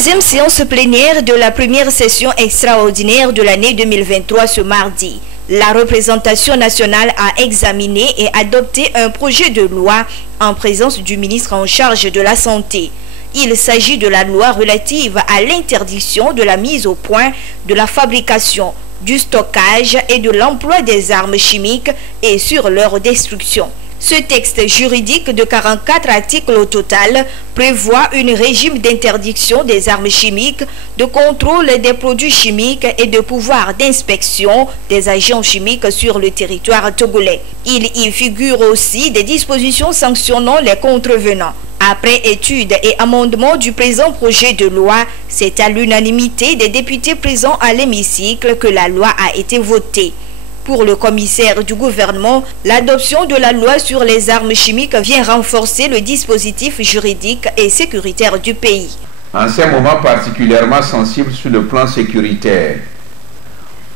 Deuxième séance plénière de la première session extraordinaire de l'année 2023 ce mardi. La représentation nationale a examiné et adopté un projet de loi en présence du ministre en charge de la Santé. Il s'agit de la loi relative à l'interdiction de la mise au point, de la fabrication, du stockage et de l'emploi des armes chimiques et sur leur destruction. Ce texte juridique de 44 articles au total prévoit un régime d'interdiction des armes chimiques, de contrôle des produits chimiques et de pouvoir d'inspection des agents chimiques sur le territoire togolais. Il y figure aussi des dispositions sanctionnant les contrevenants. Après étude et amendement du présent projet de loi, c'est à l'unanimité des députés présents à l'hémicycle que la loi a été votée. Pour le commissaire du gouvernement, l'adoption de la loi sur les armes chimiques vient renforcer le dispositif juridique et sécuritaire du pays. En ces moments particulièrement sensibles sur le plan sécuritaire,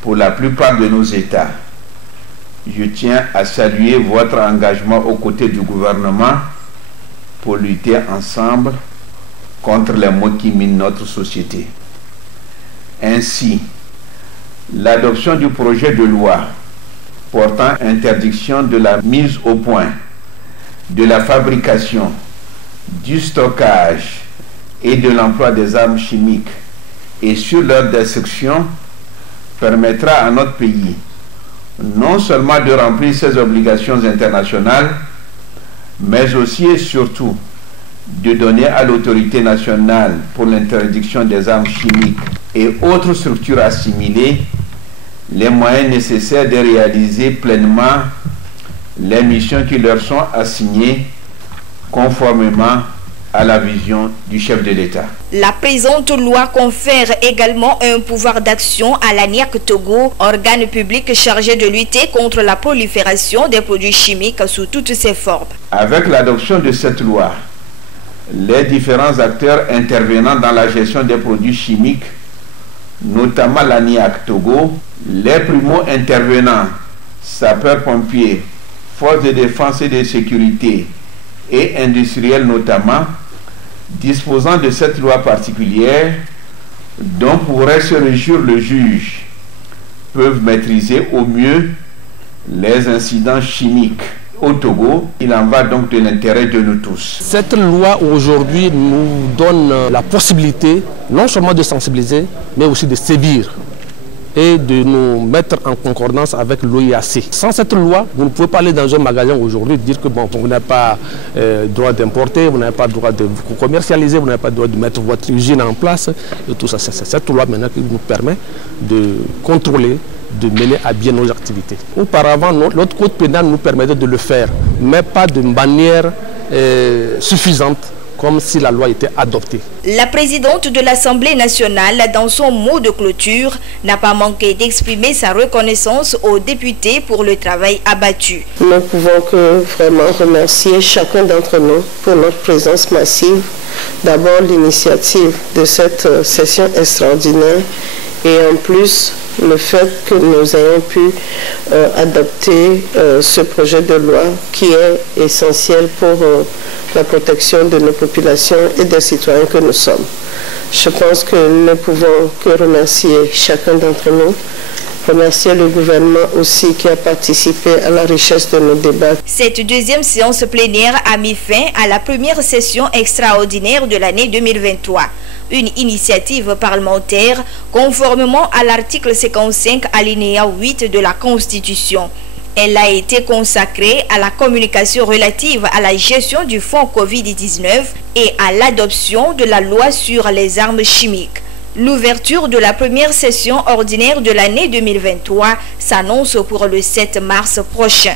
pour la plupart de nos États, je tiens à saluer votre engagement aux côtés du gouvernement pour lutter ensemble contre les maux qui minent notre société. Ainsi, l'adoption du projet de loi portant interdiction de la mise au point, de la fabrication, du stockage et de l'emploi des armes chimiques et sur leur destruction permettra à notre pays non seulement de remplir ses obligations internationales, mais aussi et surtout de donner à l'autorité nationale pour l'interdiction des armes chimiques et autres structures assimilées les moyens nécessaires de réaliser pleinement les missions qui leur sont assignées conformément à la vision du chef de l'État. La présente loi confère également un pouvoir d'action à l'ANIAC Togo, organe public chargé de lutter contre la prolifération des produits chimiques sous toutes ses formes. Avec l'adoption de cette loi, les différents acteurs intervenant dans la gestion des produits chimiques, notamment l'ANIAC Togo, les primo-intervenants, sapeurs-pompiers, forces de défense et de sécurité et industriels notamment, disposant de cette loi particulière dont pourrait se réjouir le juge, peuvent maîtriser au mieux les incidents chimiques. Au Togo, il en va donc de l'intérêt de nous tous. Cette loi aujourd'hui nous donne la possibilité non seulement de sensibiliser, mais aussi de sévir et de nous mettre en concordance avec l'OIAC. Sans cette loi, vous ne pouvez pas aller dans un magasin aujourd'hui et dire que bon, vous n'avez pas droit d'importer, vous n'avez pas droit de vous commercialiser, vous n'avez pas droit de mettre votre usine en place et tout ça. C'est cette loi maintenant qui nous permet de contrôler, de mener à bien nos activités. Auparavant, notre code pénal nous permettait de le faire, mais pas de manière suffisante, comme si la loi était adoptée. La présidente de l'Assemblée nationale, dans son mot de clôture, n'a pas manqué d'exprimer sa reconnaissance aux députés pour le travail abattu. Nous ne pouvons que vraiment remercier chacun d'entre nous pour notre présence massive. D'abord l'initiative de cette session extraordinaire et en plus le fait que nous ayons pu adopter ce projet de loi qui est essentiel pour la protection de nos populations et des citoyens que nous sommes. Je pense que nous ne pouvons que remercier chacun d'entre nous, remercier le gouvernement aussi qui a participé à la richesse de nos débats. Cette deuxième séance plénière a mis fin à la première session extraordinaire de l'année 2023. Une initiative parlementaire conformément à l'article 55 alinéa 8 de la Constitution. Elle a été consacrée à la communication relative à la gestion du fonds Covid-19 et à l'adoption de la loi sur les armes chimiques. L'ouverture de la première session ordinaire de l'année 2023 s'annonce pour le 7 mars prochain.